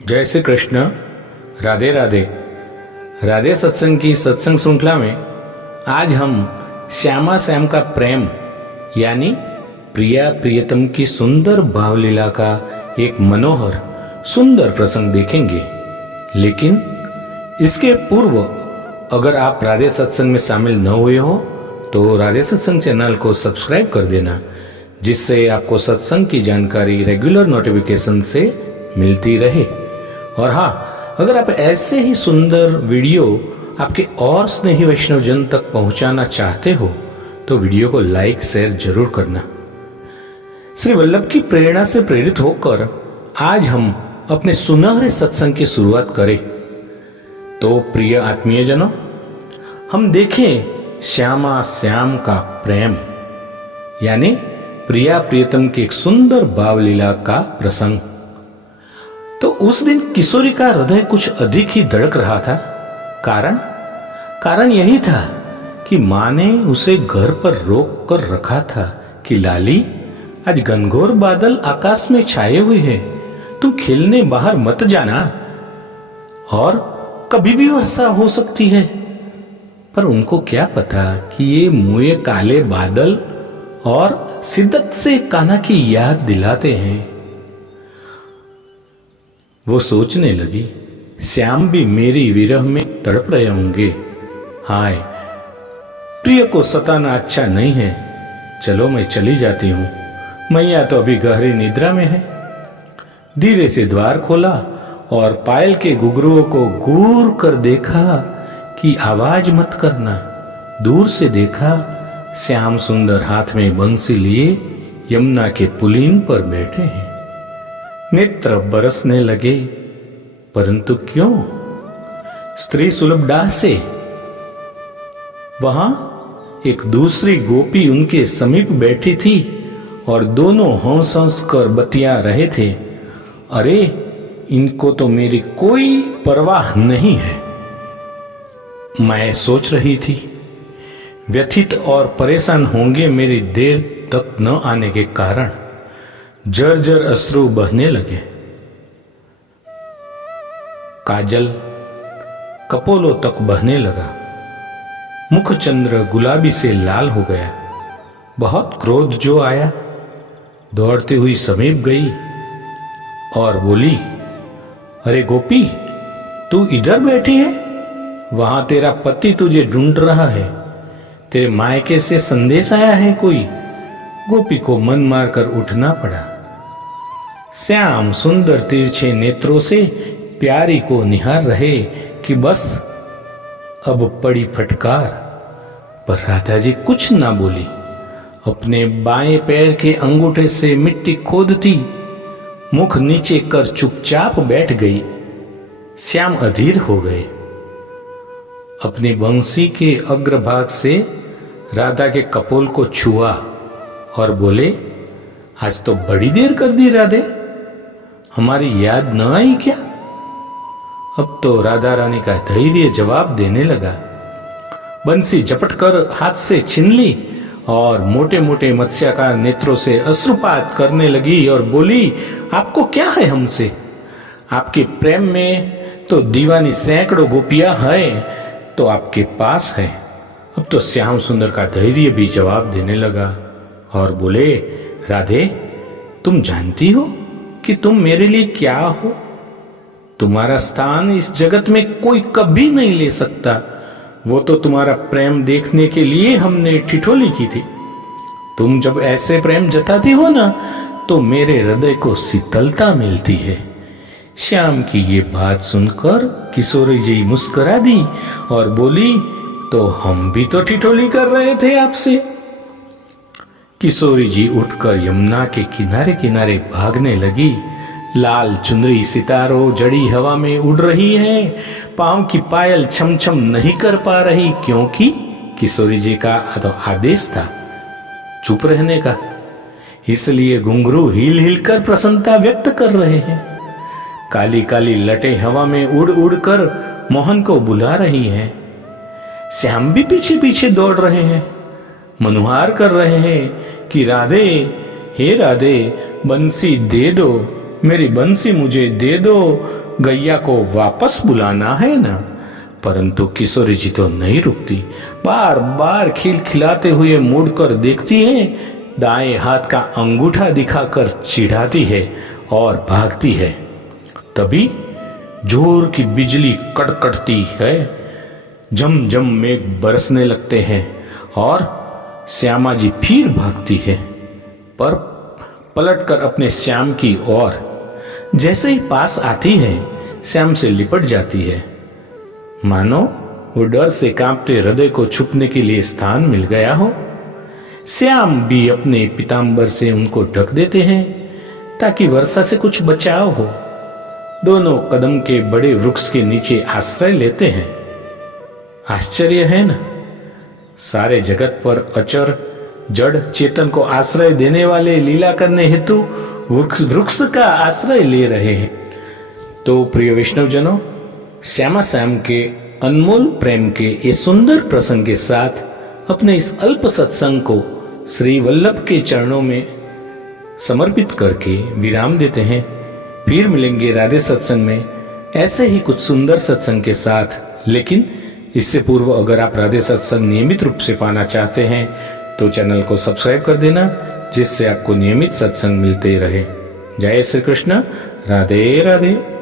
जय श्री कृष्ण। राधे राधे। राधे सत्संग की सत्संग श्रृंखला में आज हम श्यामा श्याम का प्रेम यानी प्रिया प्रियतम की सुंदर भावलीला का एक मनोहर सुंदर प्रसंग देखेंगे। लेकिन इसके पूर्व अगर आप राधे सत्संग में शामिल न हुए हो तो राधे सत्संग चैनल को सब्सक्राइब कर देना, जिससे आपको सत्संग की जानकारी रेगुलर नोटिफिकेशन से मिलती रहे। और हाँ, अगर आप ऐसे ही सुंदर वीडियो आपके और स्नेही वैष्णवजन तक पहुंचाना चाहते हो तो वीडियो को लाइक शेयर जरूर करना। श्री वल्लभ की प्रेरणा से प्रेरित होकर आज हम अपने सुनहरे सत्संग की शुरुआत करें। तो प्रिय आत्मीयजनों, हम देखें श्यामा श्याम का प्रेम यानी प्रिया प्रियतम की एक सुंदर भावलीला का प्रसंग। तो उस दिन किशोरी का हृदय कुछ अधिक ही धड़क रहा था। कारण यही था कि मां ने उसे घर पर रोक कर रखा था कि लाली, आज घनघोर बादल आकाश में छाए हुए हैं, तुम खेलने बाहर मत जाना और कभी भी वर्षा हो सकती है। पर उनको क्या पता कि ये मुए काले बादल और शिद्दत से कान्हा की याद दिलाते हैं। वो सोचने लगी, श्याम भी मेरी विरह में तड़प रहे होंगे। हाय, प्रिय को सताना अच्छा नहीं है। चलो मैं चली जाती हूं, मैया तो अभी गहरी निद्रा में है। धीरे से द्वार खोला और पायल के घुघरुओं को घूर कर देखा कि आवाज मत करना। दूर से देखा, श्याम सुंदर हाथ में बंसी लिए यमुना के पुलीन पर बैठे हैं। नेत्र बरसने लगे, परंतु क्यों? स्त्री सुलभ डाह से वहां एक दूसरी गोपी उनके समीप बैठी थी और दोनों हंस हंस कर बतिया रहे थे। अरे, इनको तो मेरी कोई परवाह नहीं है। मैं सोच रही थी, व्यथित और परेशान होंगे मेरी देर तक न आने के कारण। जर्जर अश्रु बहने लगे। काजल कपोलों तक बहने लगा। मुखचंद्र गुलाबी से लाल हो गया। बहुत क्रोध जो आया, दौड़ती हुई समीप गई और बोली, अरे गोपी, तू इधर बैठी है? वहां तेरा पति तुझे ढूंढ रहा है। तेरे मायके से संदेश आया है कोई? गोपी को मन मारकर उठना पड़ा। श्याम सुंदर तिरछे नेत्रों से प्यारी को निहार रहे कि बस अब पड़ी फटकार। पर राधा जी कुछ ना बोली। अपने बाएं पैर के अंगूठे से मिट्टी खोदती मुख नीचे कर चुपचाप बैठ गई। श्याम अधीर हो गए। अपनी बंसी के अग्रभाग से राधा के कपोल को छुआ और बोले, आज तो बड़ी देर कर दी राधे, हमारी याद न आई क्या? अब तो राधा रानी का धैर्य जवाब देने लगा। बंसी झपट कर हाथ से छीन ली और मोटे मोटे मत्स्याकार नेत्रों से अश्रुपात करने लगी और बोली, आपको क्या है हमसे? आपके प्रेम में तो दीवानी सैकड़ों गोपियां हैं तो आपके पास है। अब तो श्याम सुंदर का धैर्य भी जवाब देने लगा और बोले, राधे, तुम जानती हो कि तुम मेरे लिए क्या हो? तुम्हारा स्थान इस जगत में कोई कभी नहीं ले सकता। वो तो तुम्हारा प्रेम देखने के लिए हमने ठिठोली की थी। तुम जब ऐसे प्रेम जताती हो ना, तो मेरे हृदय को शीतलता मिलती है। श्याम की ये बात सुनकर किशोरी जी मुस्कुरा दी और बोली, तो हम भी तो ठिठोली कर रहे थे आपसे। किशोरी जी उठकर यमुना के किनारे किनारे भागने लगी। लाल चुनरी सितारों जड़ी हवा में उड़ रही है। पांव की पायल छम छम नहीं कर पा रही, क्योंकि किशोरी जी का आदेश था चुप रहने का। इसलिए घुंघरू हिल हिल कर प्रसन्नता व्यक्त कर रहे हैं। काली काली लटें हवा में उड़ उड़ कर मोहन को बुला रही हैं। श्याम भी पीछे पीछे दौड़ रहे हैं, मनुहार कर रहे हैं कि राधे, हे राधे, बंसी दे दो, मेरी बंसी मुझे दे दो, गैया को वापस बुलाना है ना। परंतु किशोरी जी तो नहीं रुकती, बार बार खिलखिलाते हुए मुड़कर देखती है, दाएं हाथ का अंगूठा दिखाकर चिढ़ाती है और भागती है। तभी जोर की बिजली कड़कड़ती है, झमझम मेघ बरसने लगते हैं और श्यामा जी फिर भागती है, पर पलटकर अपने श्याम की ओर जैसे ही पास आती है, श्याम से लिपट जाती है। मानो वो डर से कांपते हृदय को छुपने के लिए स्थान मिल गया हो। श्याम भी अपने पीतांबर से उनको ढक देते हैं ताकि वर्षा से कुछ बचाव हो। दोनों कदम के बड़े वृक्ष के नीचे आश्रय लेते हैं। आश्चर्य है ना, सारे जगत पर अचर जड़ चेतन को आश्रय देने वाले लीला करने हेतु वृक्ष का आश्रय ले रहे हैं। तो प्रिय वैष्णवजनों, श्यामा श्याम के अनमोल प्रेम के इस सुंदर प्रसंग के साथ अपने इस अल्प सत्संग को श्री वल्लभ के चरणों में समर्पित करके विराम देते हैं। फिर मिलेंगे राधे सत्संग में ऐसे ही कुछ सुंदर सत्संग के साथ। लेकिन इससे पूर्व अगर आप राधे सत्संग नियमित रूप से पाना चाहते हैं तो चैनल को सब्सक्राइब कर देना, जिससे आपको नियमित सत्संग मिलते रहे। जय श्री कृष्ण, राधे राधे।